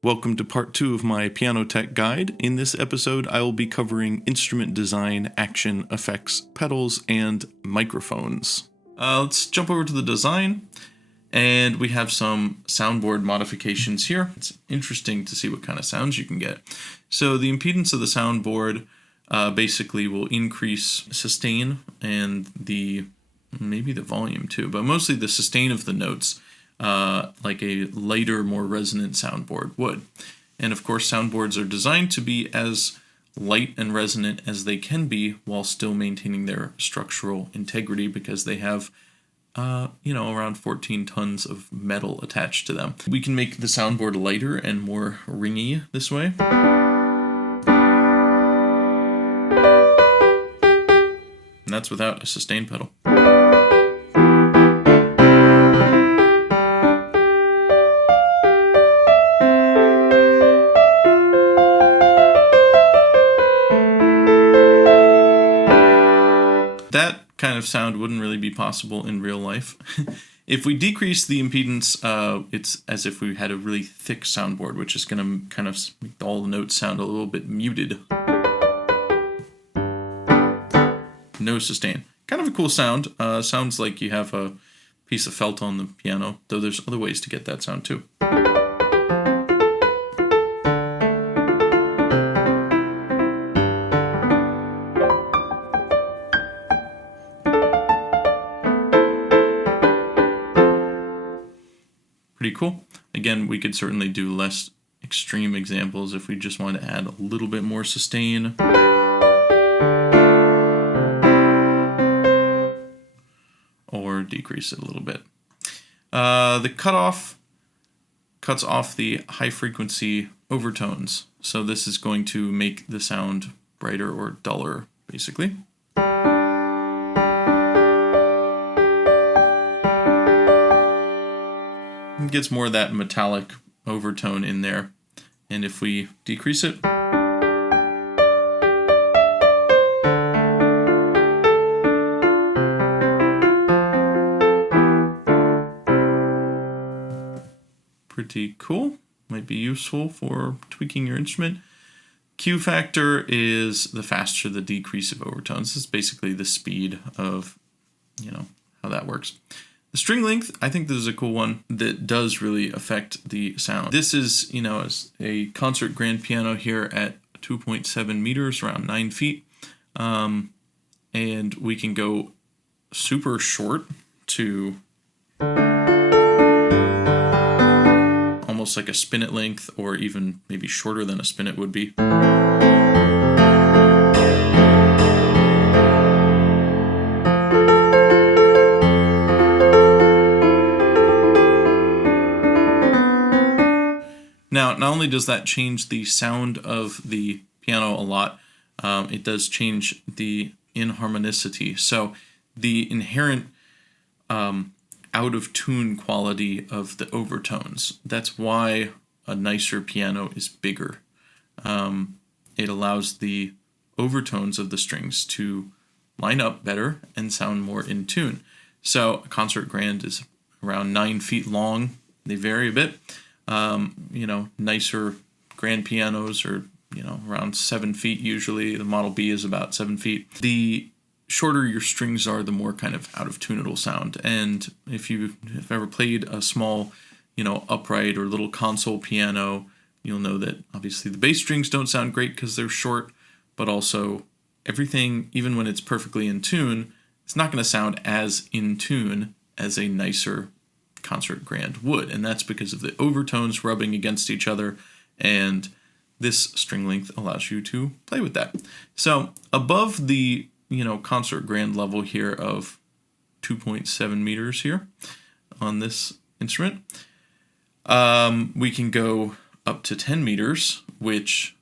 Welcome to part 2 of my Pianoteq guide. In this episode, I will be covering instrument design, action, effects, pedals, and microphones. Let's jump over to the design, and we have some soundboard modifications here. It's interesting to see what kind of sounds you can get. So the impedance of the soundboard basically will increase sustain and maybe the volume too, but mostly the sustain of the notes. Like a lighter, more resonant soundboard would. And of course, soundboards are designed to be as light and resonant as they can be while still maintaining their structural integrity because they have, around 14 tons of metal attached to them. We can make the soundboard lighter and more ringy this way. And that's without a sustain pedal. That kind of sound wouldn't really be possible in real life. If we decrease the impedance, it's as if we had a really thick soundboard, which is going to kind of make all the notes sound a little bit muted. No sustain. Kind of a cool sound. Sounds like you have a piece of felt on the piano, though there's other ways to get that sound too. Pretty cool. Again, we could certainly do less extreme examples if we just want to add a little bit more sustain. Or decrease it a little bit. The cutoff cuts off the high frequency overtones. So this is going to make the sound brighter or duller, basically. It gets more of that metallic overtone in there. And if we decrease it, pretty cool. Might be useful for tweaking your instrument. Q factor is the faster the decrease of overtones. This is basically the speed of, how that works. The string length, I think this is a cool one that does really affect the sound. This is, as a concert grand piano here at 2.7 meters, around 9 feet. And we can go super short to almost like a spinet length, or even maybe shorter than a spinet would be. Now, not only does that change the sound of the piano a lot, it does change the inharmonicity. So the inherent out of tune quality of the overtones. That's why a nicer piano is bigger. It allows the overtones of the strings to line up better and sound more in tune. So a concert grand is around 9 feet long. They vary a bit. Nicer grand pianos are, around 7 feet usually. The Model B is about 7 feet. The shorter your strings are, the more kind of out of tune it'll sound. And if you've ever played a small, upright or little console piano, you'll know that obviously the bass strings don't sound great because they're short, but also everything, even when it's perfectly in tune, it's not going to sound as in tune as a nicer concert grand would. And that's because of the overtones rubbing against each other, and this string length allows you to play with that. So above the concert grand level here of 2.7 meters here on this instrument, we can go up to 10 meters, which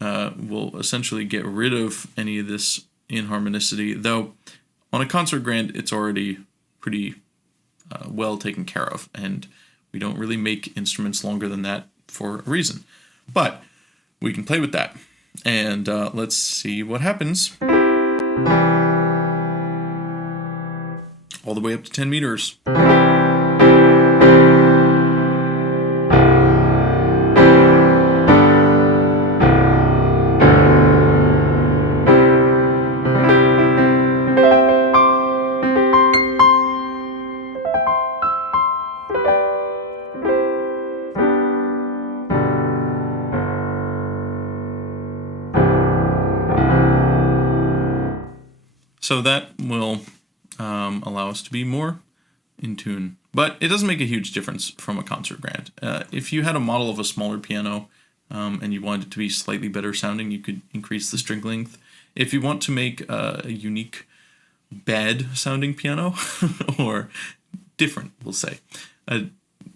will essentially get rid of any of this inharmonicity, though on a concert grand it's already pretty well taken care of, and we don't really make instruments longer than that for a reason. But we can play with that, and let's see what happens. All the way up to 10 meters. So that will allow us to be more in tune. But it doesn't make a huge difference from a concert grant. If you had a model of a smaller piano and you wanted it to be slightly better sounding, you could increase the string length. If you want to make a unique bad sounding piano, or different, we'll say,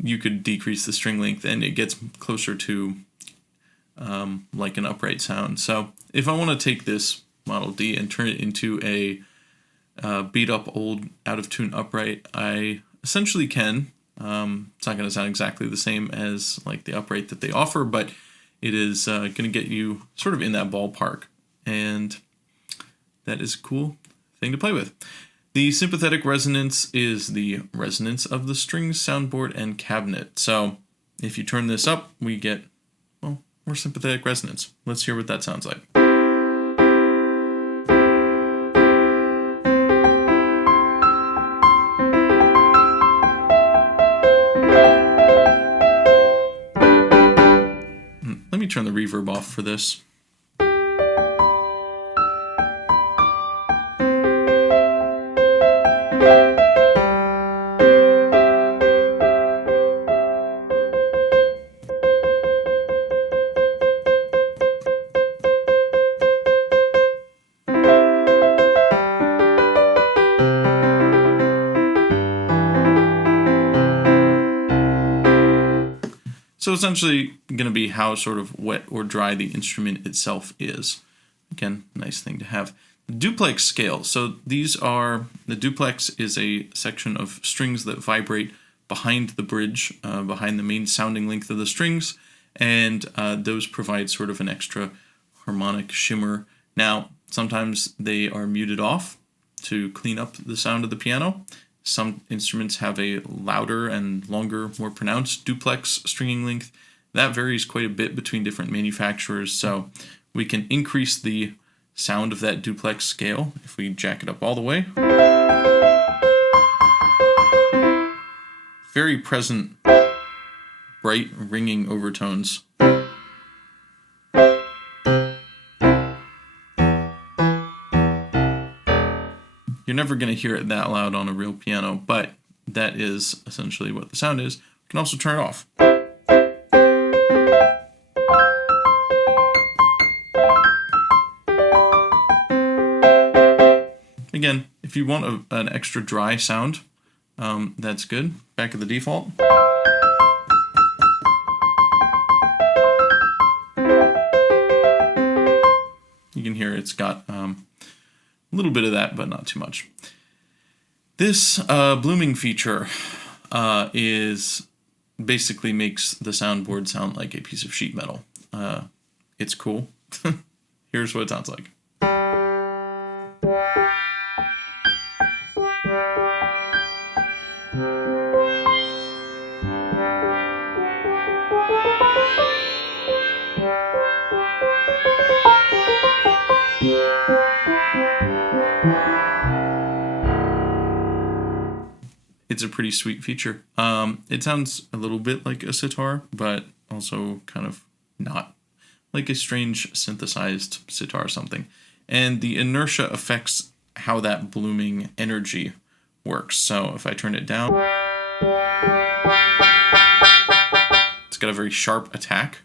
you could decrease the string length and it gets closer to like an upright sound. So if I want to take this Model D and turn it into a beat up old out of tune upright, I essentially can. It's not going to sound exactly the same as like the upright that they offer, but it is going to get you sort of in that ballpark, and that is a cool thing to play with. The sympathetic resonance is the resonance of the strings, soundboard, and cabinet. So if you turn this up, we get, well, more sympathetic resonance. Let's hear what that sounds like. Let me turn the reverb off for this. So essentially going to be how sort of wet or dry the instrument itself is. Again, nice thing to have. The duplex scale. So the duplex is a section of strings that vibrate behind the bridge, behind the main sounding length of the strings, and those provide sort of an extra harmonic shimmer. Now, sometimes they are muted off to clean up the sound of the piano. Some instruments have a louder and longer, more pronounced duplex stringing length. That varies quite a bit between different manufacturers, so we can increase the sound of that duplex scale if we jack it up all the way. Very present, bright, ringing overtones. You're never going to hear it that loud on a real piano, but that is essentially what the sound is. You can also turn it off. Again, if you want an extra dry sound, that's good. Back at the default. You can hear it's got a little bit of that, but not too much. This blooming feature is basically makes the soundboard sound like a piece of sheet metal. It's cool. Here's what it sounds like. It's a pretty sweet feature. It sounds a little bit like a sitar, but also kind of not, like a strange synthesized sitar or something. And the inertia affects how that blooming energy works. So if I turn it down, it's got a very sharp attack.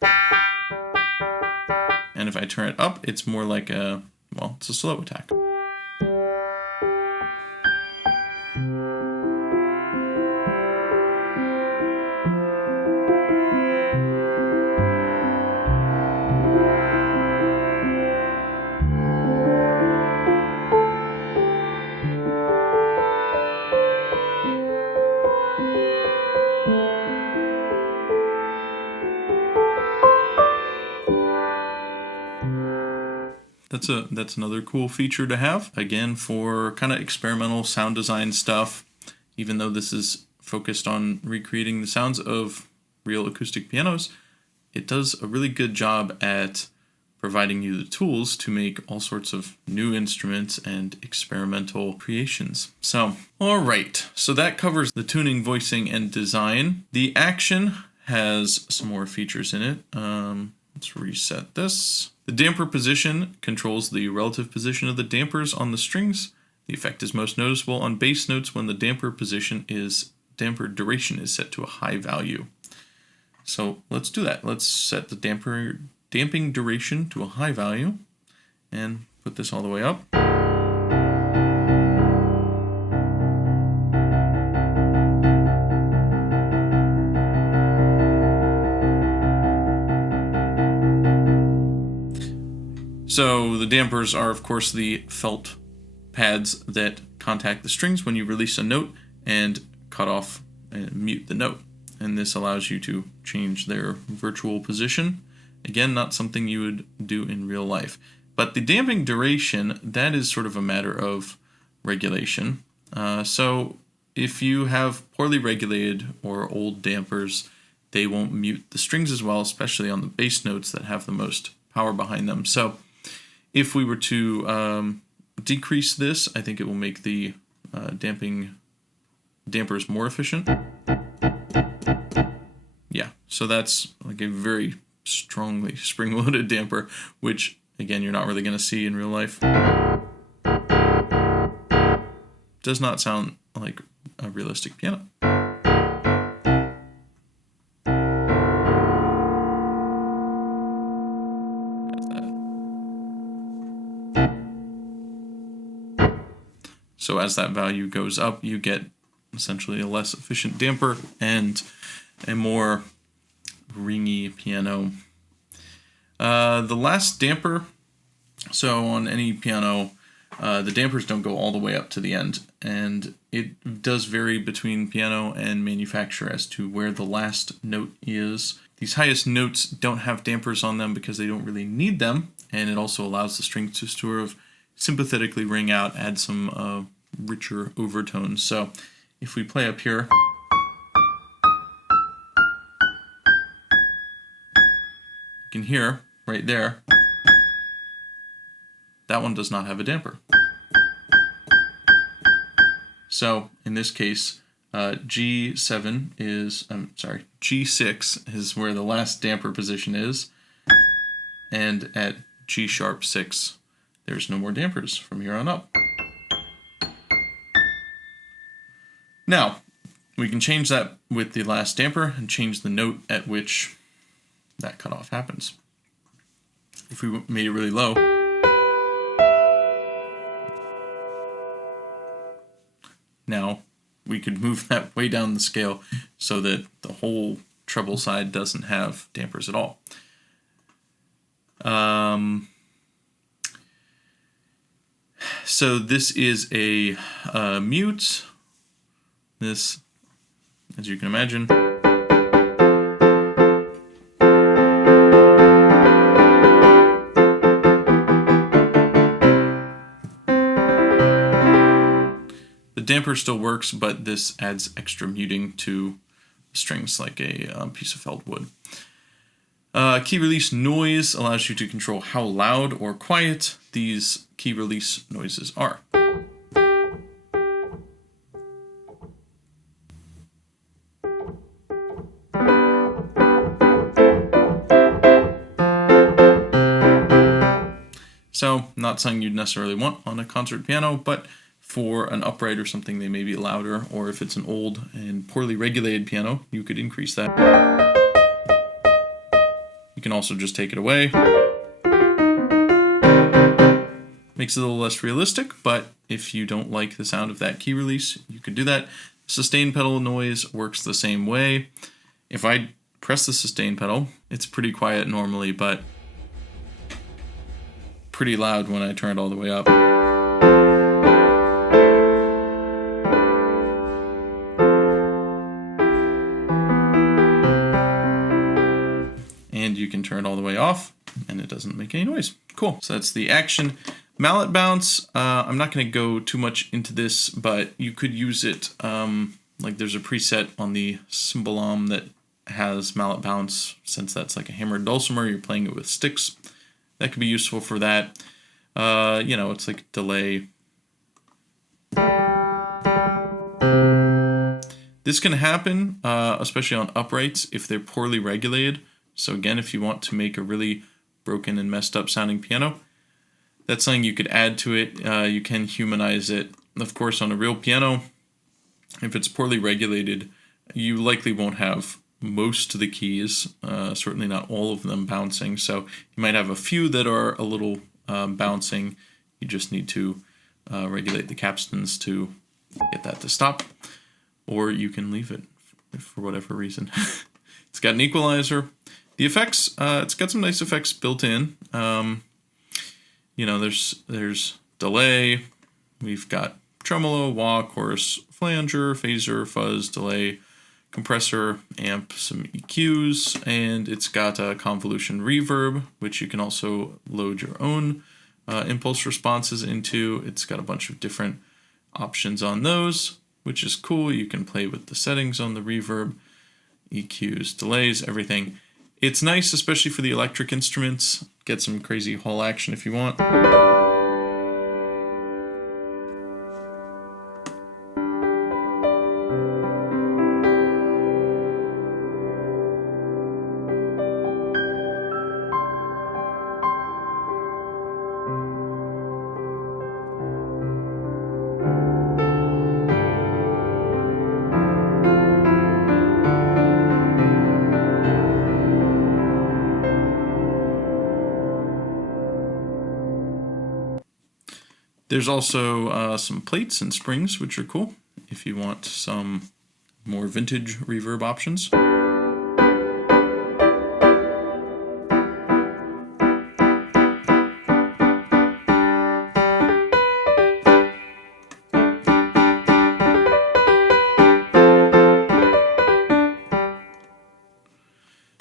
And if I turn it up, it's more like it's a slow attack. That's another cool feature to have. Again, for kind of experimental sound design stuff, even though this is focused on recreating the sounds of real acoustic pianos, it does a really good job at providing you the tools to make all sorts of new instruments and experimental creations. So, all right, so that covers the tuning, voicing, and design. The action has some more features in it. Let's reset this. The damper position controls the relative position of the dampers on the strings. The effect is most noticeable on bass notes when the damper duration is set to a high value. So let's do that. Let's set the damping duration to a high value and put this all the way up. So the dampers are, of course, the felt pads that contact the strings when you release a note and cut off and mute the note. And this allows you to change their virtual position. Again, not something you would do in real life. But the damping duration, that is sort of a matter of regulation. So if you have poorly regulated or old dampers, they won't mute the strings as well, especially on the bass notes that have the most power behind them. So if we were to decrease this, I think it will make the dampers more efficient. Yeah, so that's like a very strongly spring-loaded damper, which again you're not really going to see in real life. Does not sound like a realistic piano. So as that value goes up, you get essentially a less efficient damper and a more ringy piano. The last damper, so on any piano, the dampers don't go all the way up to the end, and it does vary between piano and manufacturer as to where the last note is. These highest notes don't have dampers on them because they don't really need them, and it also allows the strings to sort of sympathetically ring out, add some richer overtones. So if we play up here, you can hear right there, that one does not have a damper. So in this case, G6 is where the last damper position is, and at G♯6, there's no more dampers from here on up. Now, we can change that with the last damper and change the note at which that cutoff happens. If we made it really low, now we could move that way down the scale so that the whole treble side doesn't have dampers at all. So this is a mute. This, as you can imagine, the damper still works, but this adds extra muting to the strings like a piece of felt would. Key release noise allows you to control how loud or quiet these key release noises are. So, not something you'd necessarily want on a concert piano, but for an upright or something they may be louder, or if it's an old and poorly regulated piano, you could increase that. You can also just take it away. Makes it a little less realistic, but if you don't like the sound of that key release, you could do that. Sustain pedal noise works the same way. If I press the sustain pedal, it's pretty quiet normally, but pretty loud when I turn it all the way up. And you can turn it all the way off and it doesn't make any noise. Cool. So that's the action. Mallet bounce, I'm not going to go too much into this, but you could use it, like there's a preset on the Cymbalom that has mallet bounce, since that's like a hammered dulcimer, you're playing it with sticks. That could be useful for that. You know, it's like delay. This can happen, especially on uprights, if they're poorly regulated. So again, if you want to make a really broken and messed up sounding piano, that's something you could add to it. You can humanize it of course, on a real piano, if it's poorly regulated, you likely won't have most of the keys, certainly not all of them bouncing. So you might have a few that are a little bouncing. You just need to regulate the capstans to get that to stop, or you can leave it for whatever reason. It's got an equalizer. The effects, it's got some nice effects built in. You know, there's delay. We've got tremolo, wah, chorus, flanger, phaser, fuzz, delay, compressor, amp, some EQs, and it's got a convolution reverb, which you can also load your own impulse responses into. It's got a bunch of different options on those, which is cool. You can play with the settings on the reverb, EQs, delays, everything. It's nice, especially for the electric instruments. Get some crazy hall action if you want. There's also some plates and springs, which are cool if you want some more vintage reverb options.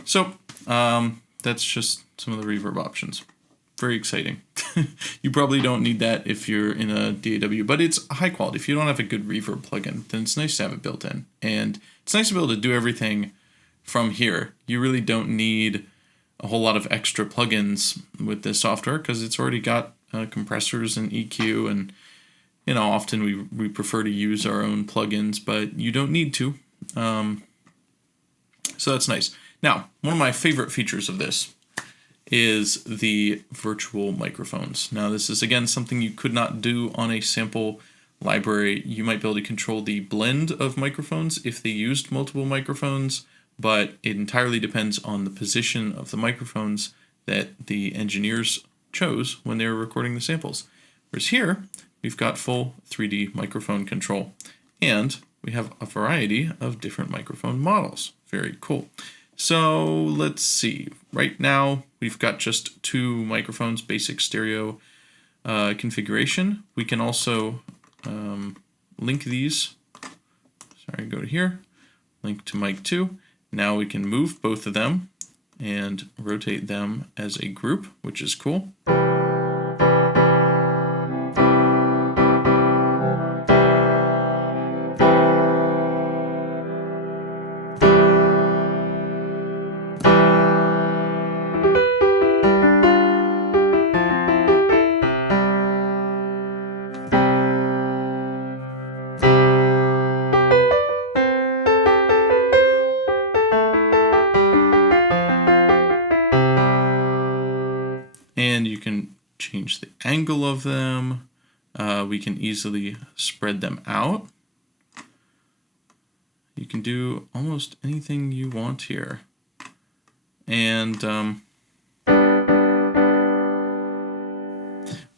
So that's just some of the reverb options. Very exciting. You probably don't need that if you're in a DAW, but it's high quality. If you don't have a good reverb plugin, then it's nice to have it built in. And it's nice to be able to do everything from here. You really don't need a whole lot of extra plugins with this software because it's already got compressors and EQ, and you know, often we prefer to use our own plugins, but you don't need to. So that's nice. Now, one of my favorite features of this is the virtual microphones. Now, this is, again, something you could not do on a sample library. You might be able to control the blend of microphones if they used multiple microphones, but it entirely depends on the position of the microphones that the engineers chose when they were recording the samples. Whereas here, we've got full 3D microphone control, and we have a variety of different microphone models. Very cool. So let's see. Right now, we've got just 2 microphones, basic stereo configuration. We can also link these. Sorry, go to here. Link to mic 2. Now we can move both of them and rotate them as a group, which is cool. And you can change the angle of them. We can easily spread them out. You can do almost anything you want here. And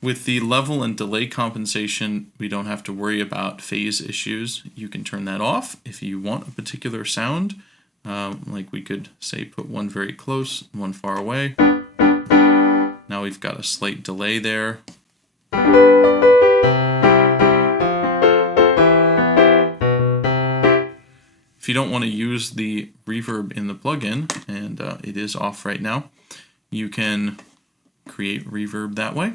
with the level and delay compensation, we don't have to worry about phase issues. You can turn that off if you want a particular sound. Like we could say put one very close, one far away. Now we've got a slight delay there. If you don't want to use the reverb in the plugin, and it is off right now, you can create reverb that way.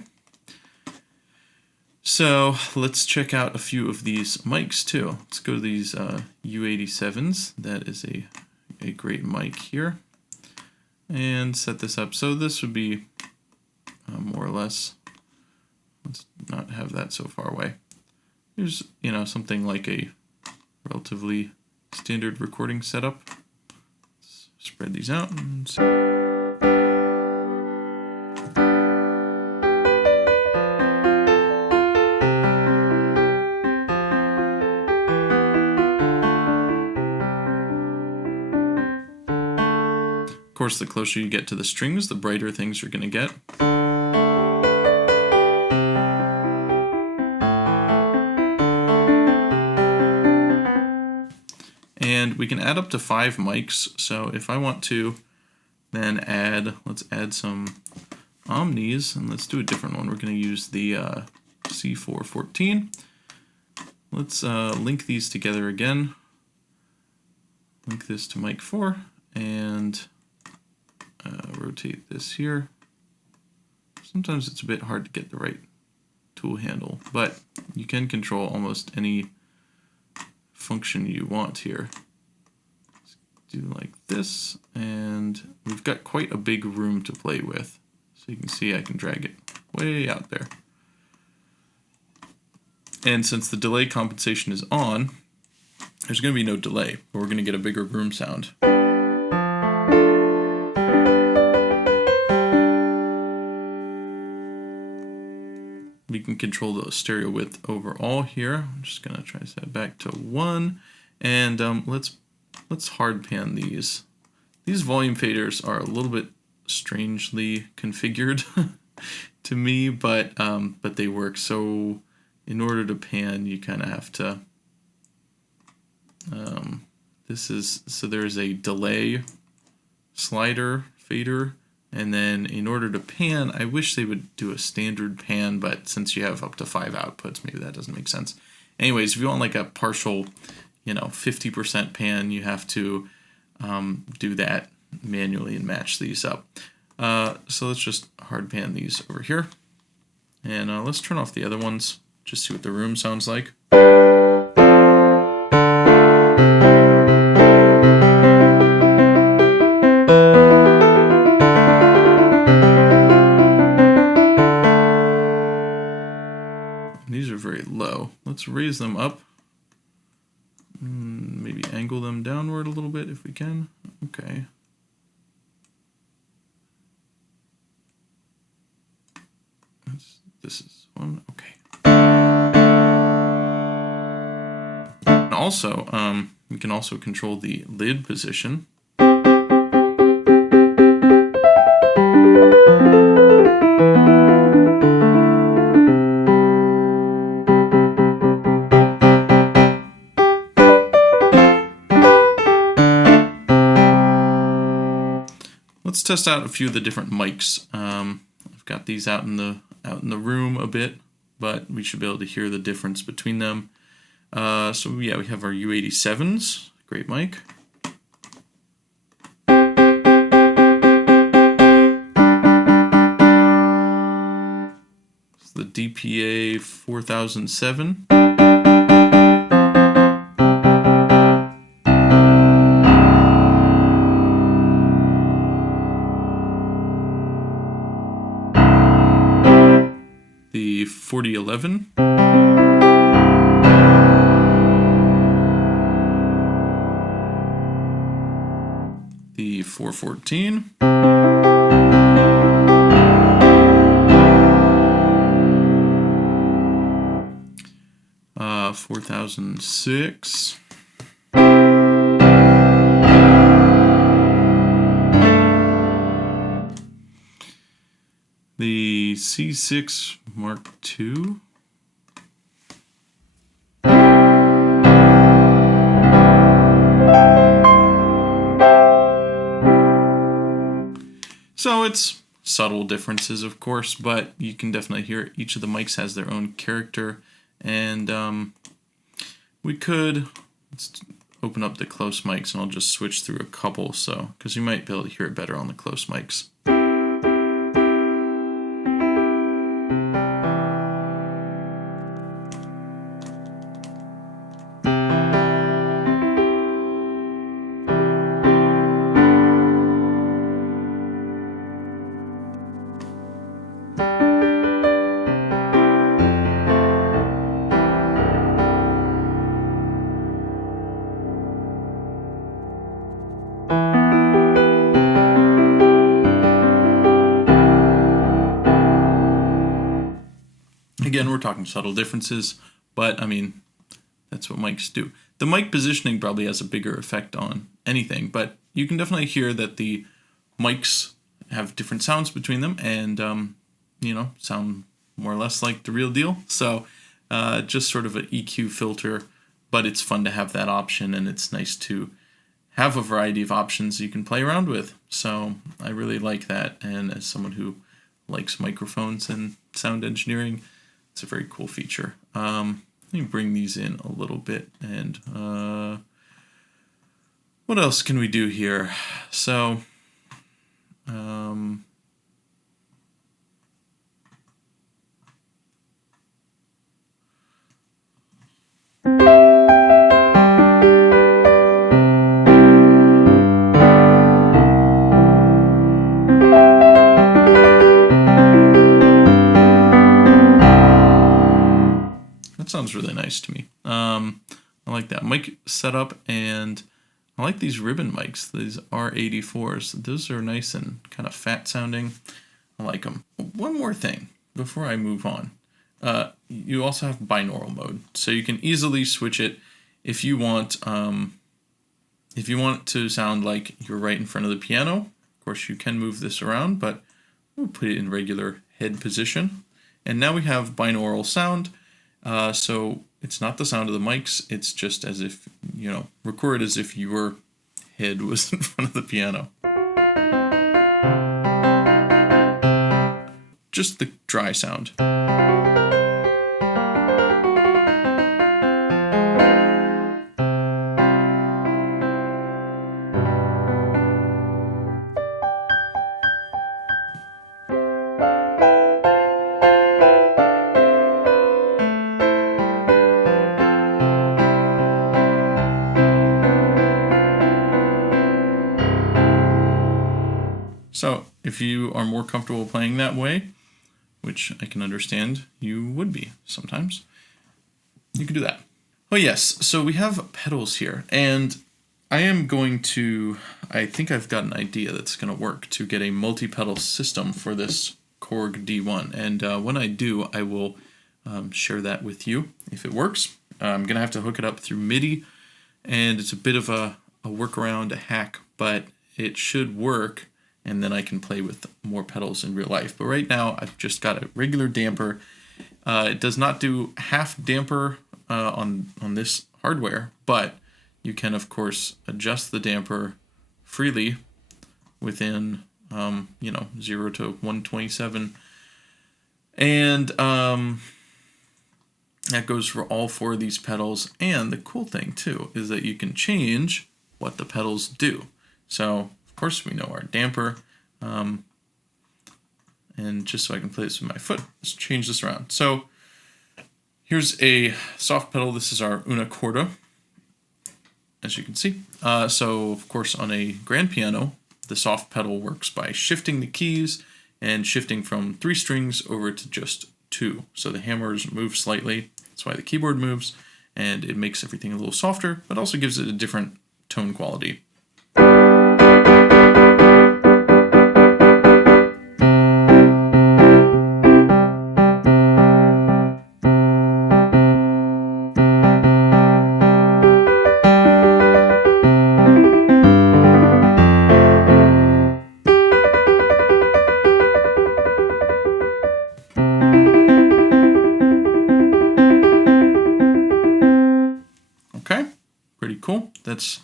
So let's check out a few of these mics too. Let's go to these U87s. That is a great mic here. And set this up. So this would be more or less, let's not have that so far away. Here's, you know, something like a relatively standard recording setup. Let's spread these out and course, the closer you get to the strings, the brighter things are going to get. And we can add up to 5 mics. So if I want to then let's add some omnis, and let's do a different one. We're going to use the C414. Let's link these together again. Link this to mic 4 and rotate this here. Sometimes it's a bit hard to get the right tool handle, but you can control almost any function you want here. Let's do like this, and we've got quite a big room to play with. So you can see I can drag it way out there. And since the delay compensation is on, there's going to be no delay, but we're going to get a bigger room sound. We can control the stereo width overall here. I'm just going to try to set it back to 1, and let's hard pan these. These volume faders are a little bit strangely configured to me, but they work. So in order to pan, you kind of have to. So there's a delay slider fader, and then in order to pan, I wish they would do a standard pan, but since you have up to 5 outputs, maybe that doesn't make sense. Anyways, if you want like a partial, 50% pan, you have to do that manually and match these up. So let's just hard pan these over here, and let's turn off the other ones, just see what the room sounds like. These are very low. Let's raise them up. Maybe angle them downward a little bit if we can. Okay. This is one. Okay. And also, we can also control the lid position. Let's test out a few of the different mics. I've got these out in the room a bit, but we should be able to hear the difference between them. So yeah, we have our U87s, great mic. It's the DPA 4007. The 4011. The 414. 4006. The C6 Mark II. So it's subtle differences, of course, but you can definitely hear each of the mics has their own character. And let's open up the close mics, and I'll just switch through a couple, so because you might be able to hear it better on the close mics. Again, we're talking subtle differences, but I mean, that's what mics do. The mic positioning probably has a bigger effect on anything, but you can definitely hear that the mics have different sounds between them, and you know, sound more or less like the real deal. So just sort of an EQ filter, but it's fun to have that option, and it's nice to have a variety of options you can play around with. So I really like that, and as someone who likes microphones and sound engineering, it's a very cool feature. Let me bring these in a little bit, and what else can we do here? So that sounds really nice to me. I like that mic setup, and I like these ribbon mics, these R84s. Those are nice and kind of fat sounding. I like them. One more thing before I move on. You also have binaural mode, so you can easily switch it if you want. If you want it to sound like you're right in front of the piano. Of course, you can move this around, but we'll put it in regular head position. And now we have binaural sound. So it's not the sound of the mics. It's just as if, you know, record as if your head was in front of the piano. Just the dry sound. So if you are more comfortable playing that way, which I can understand you would be sometimes, you can do that. Oh yes, so we have pedals here, and I am going to, I think I've got an idea that's going to work to get a multi-pedal system for this Korg D1, and when I do, I will share that with you if it works. I'm going to have to hook it up through MIDI, and it's a bit of a workaround, a hack, but it should work, and then I can play with more pedals in real life. But right now, I've just got a regular damper. It does not do half damper on this hardware, but you can, of course, adjust the damper freely within, 0 to 127. And that goes for all 4 of these pedals. And the cool thing, too, is that you can change what the pedals do. So, of course, we know our damper. And just so I can play this with my foot, let's change this around. So here's a soft pedal. This is our una corda, as you can see. So, of course, on a grand piano, the soft pedal works by shifting the keys and shifting from 3 strings over to just 2. So the hammers move slightly. That's why the keyboard moves, and it makes everything a little softer, but also gives it a different tone quality. Pretty cool. That's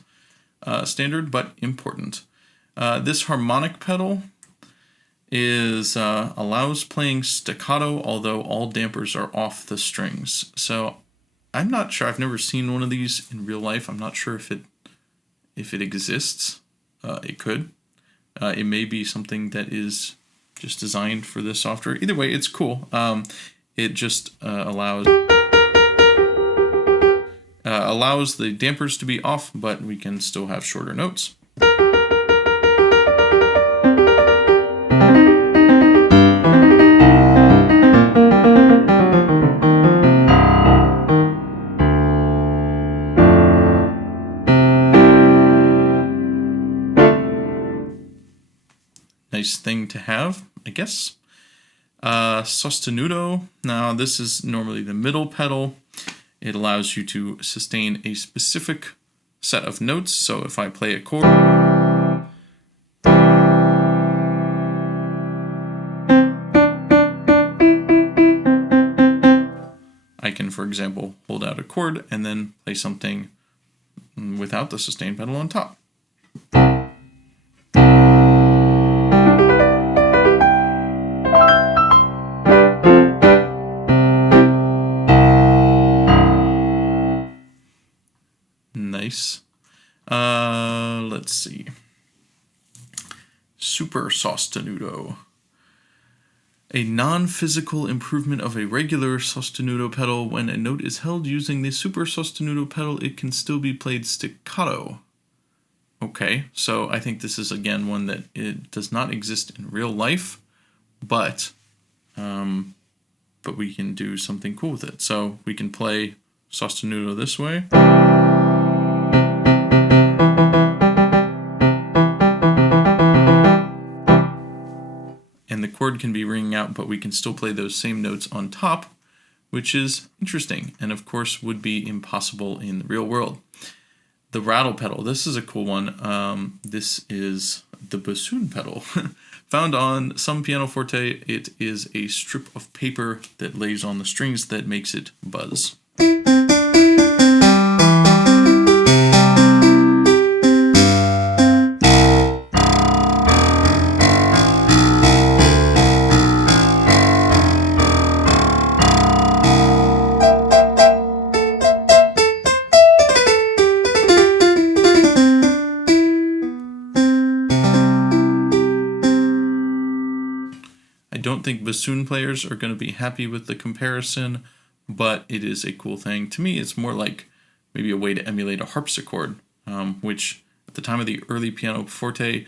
standard but important. This harmonic pedal allows playing staccato, although all dampers are off the strings. So I'm not sure. I've never seen one of these in real life. I'm not sure if it exists. It could. It may be something that is just designed for this software. Either way, it's cool. It just allows the dampers to be off, but we can still have shorter notes. Nice thing to have, I guess. Sostenuto. Now this is normally the middle pedal. It allows you to sustain a specific set of notes. So if I play a chord, for example, hold out a chord and then play something without the sustain pedal on top. Nice. Let's see. Super sostenuto. A non-physical improvement of a regular sostenuto pedal. When a note is held using the super sostenuto pedal, it can still be played staccato. Okay, so I think this is again one that it does not exist in real life, but we can do something cool with it. So we can play sostenuto this way. And the chord can be ringing out, but we can still play those same notes on top, which is interesting, and of course would be impossible in the real world. The rattle pedal, this is a cool one. This is the bassoon pedal. Found on some pianoforte, it is a strip of paper that lays on the strings that makes it buzz. I don't think bassoon players are going to be happy with the comparison, but it is a cool thing. To me, it's more like maybe a way to emulate a harpsichord, which at the time of the early pianoforte,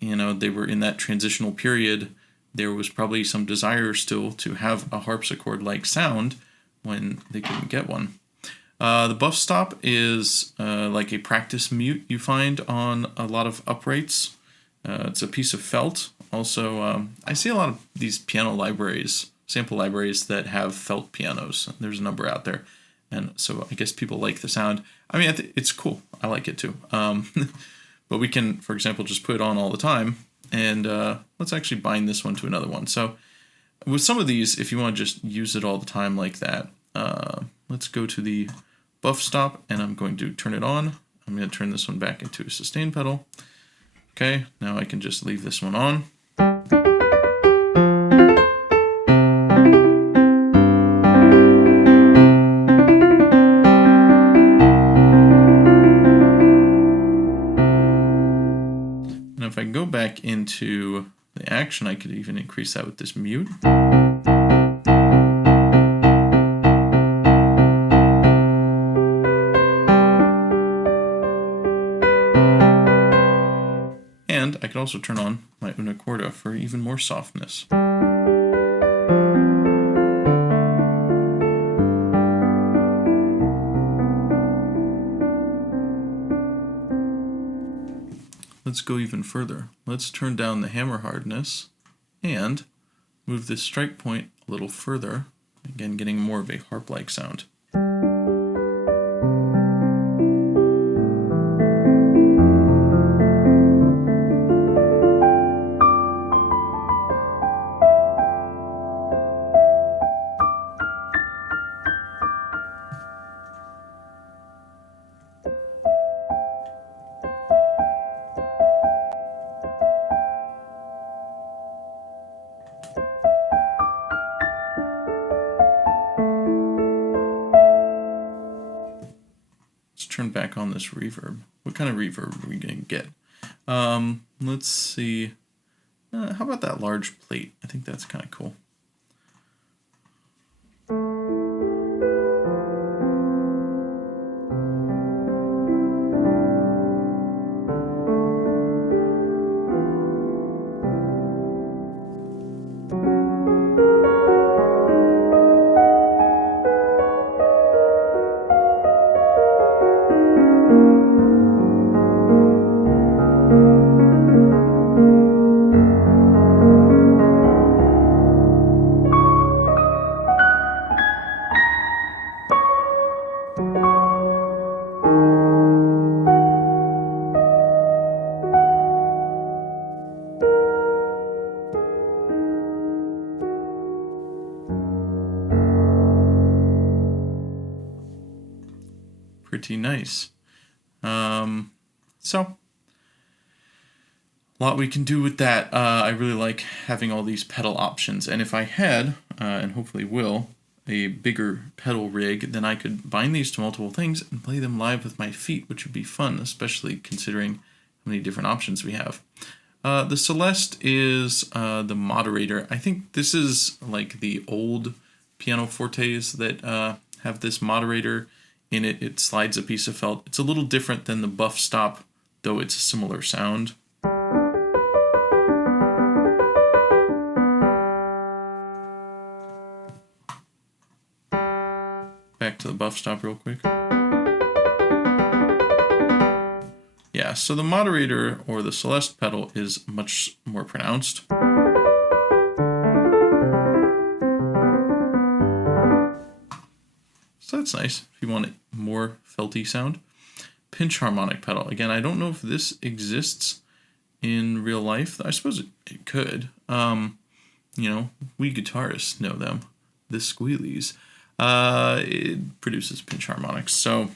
they were in that transitional period. There was probably some desire still to have a harpsichord-like sound when they couldn't get one. The buff stop is like a practice mute you find on a lot of uprights. It's a piece of felt. Also, I see a lot of these piano libraries, sample libraries that have felt pianos. There's a number out there. And so I guess people like the sound. I mean, it's cool. I like it too. But we can, for example, just put it on all the time. And let's actually bind this one to another one. So with some of these, if you want to just use it all the time like that, let's go to the buff stop, and I'm going to turn it on. I'm going to turn this one back into a sustain pedal. Okay, now I can just leave this one on. And if I go back into the action, I could even increase that with this mute. And I could also turn on my una corda for even more softness. Let's go even further. Let's turn down the hammer hardness and move this strike point a little further, again getting more of a harp-like sound. Turn back on this reverb. What kind of reverb are we going to get? Let's see. How about that large plate? I think that's kind of cool. Pretty nice. So, a lot we can do with that. I really like having all these pedal options. And if I had, and hopefully will, a bigger pedal rig, then I could bind these to multiple things and play them live with my feet, which would be fun, especially considering how many different options we have. The Celeste is the moderator. I think this is like the old pianofortes that have this moderator in it. It slides a piece of felt. It's a little different than the buff stop, though it's a similar sound. Back to the buff stop real quick. Yeah, so the moderator or the Celeste pedal is much more pronounced. So that's nice if you want a more felty sound. Pinch harmonic pedal. Again, I don't know if this exists in real life. I suppose it could. You know, we guitarists know them. The squealies. It produces pinch harmonics. So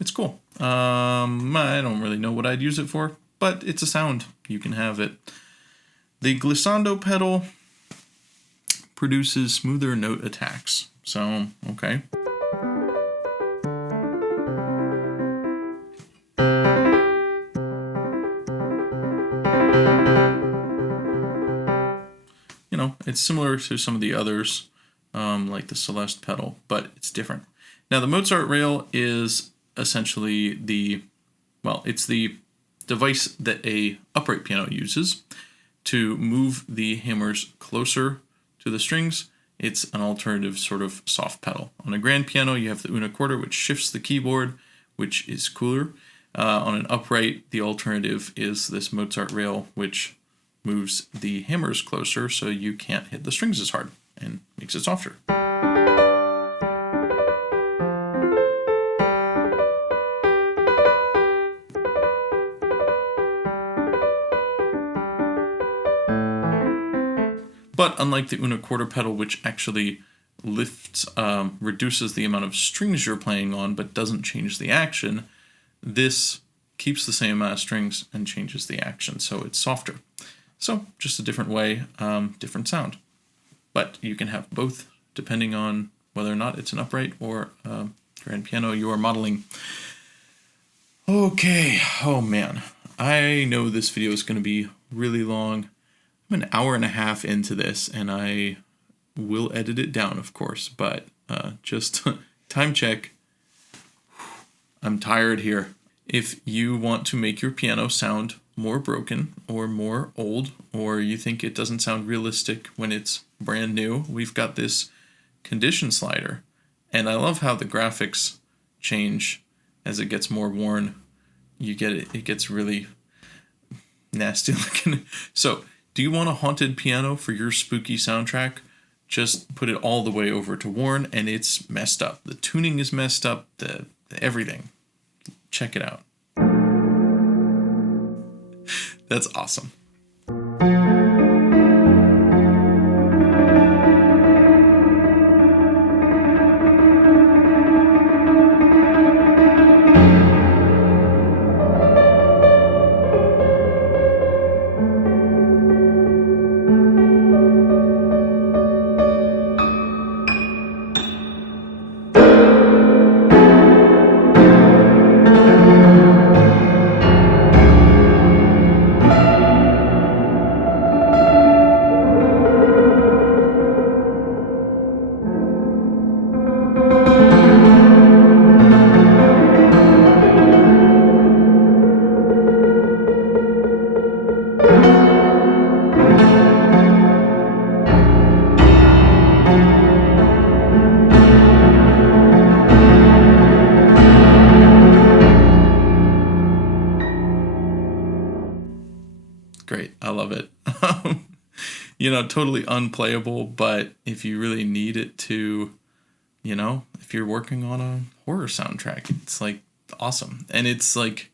it's cool. I don't really know what I'd use it for, but it's a sound. You can have it. The glissando pedal produces smoother note attacks. So, okay. You know, it's similar to some of the others, like the Celeste pedal, but it's different. Now, the Mozart rail is essentially it's the device that a upright piano uses to move the hammers closer to the strings. It's an alternative sort of soft pedal. On a grand piano, you have the una quarter, which shifts the keyboard, which is cooler. On an upright, the alternative is this Mozart rail, which moves the hammers closer so you can't hit the strings as hard and makes it softer. But unlike the una quarter pedal, which actually reduces the amount of strings you're playing on, but doesn't change the action, this keeps the same amount of strings and changes the action, so it's softer. So just a different way, different sound. But you can have both depending on whether or not it's an upright or grand piano you are modeling. Okay, oh man, I know this video is going to be really long. I'm an hour and a half into this, and I will edit it down, of course, but just time check. I'm tired here. If you want to make your piano sound more broken or more old, or you think it doesn't sound realistic when it's brand new, we've got this condition slider. And I love how the graphics change as it gets more worn. You get it gets really nasty looking. So, do you want a haunted piano for your spooky soundtrack? Just put it all the way over to worn, and it's messed up. The tuning is messed up, the everything. Check it out. That's awesome. Great. I love it. Totally unplayable, but if you really need it to you know, if you're working on a horror soundtrack, it's like awesome. And it's like,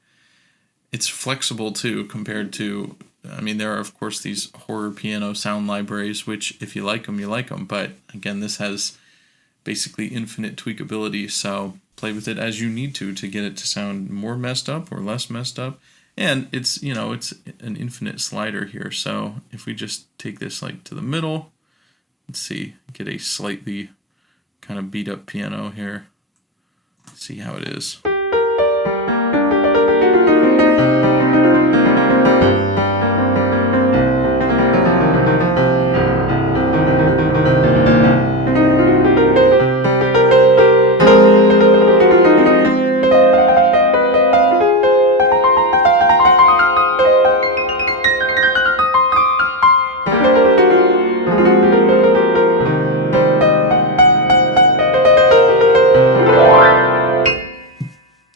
it's flexible too compared to, I mean, there are of course these horror piano sound libraries, which if you like them, you like them. But again, this has basically infinite tweakability. So play with it as you need to get it to sound more messed up or less messed up. And it's, you know, it's an infinite slider here. So if we just take this like to the middle, let's see, get a slightly kind of beat up piano here. Let's see how it is.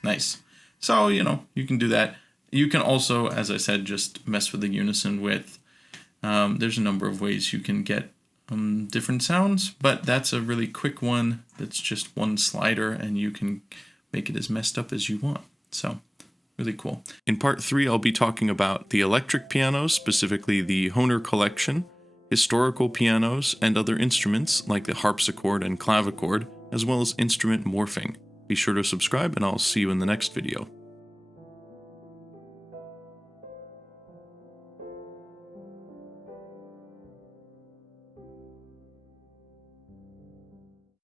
Nice. So, you know, you can do that. You can also, as I said, just mess with the unison width. There's a number of ways you can get different sounds, but that's a really quick one. That's just one slider, and you can make it as messed up as you want. So, really cool. In part 3, I'll be talking about the electric pianos, specifically the Hohner collection, historical pianos, and other instruments like the harpsichord and clavichord, as well as instrument morphing. Be sure to subscribe, and I'll see you in the next video.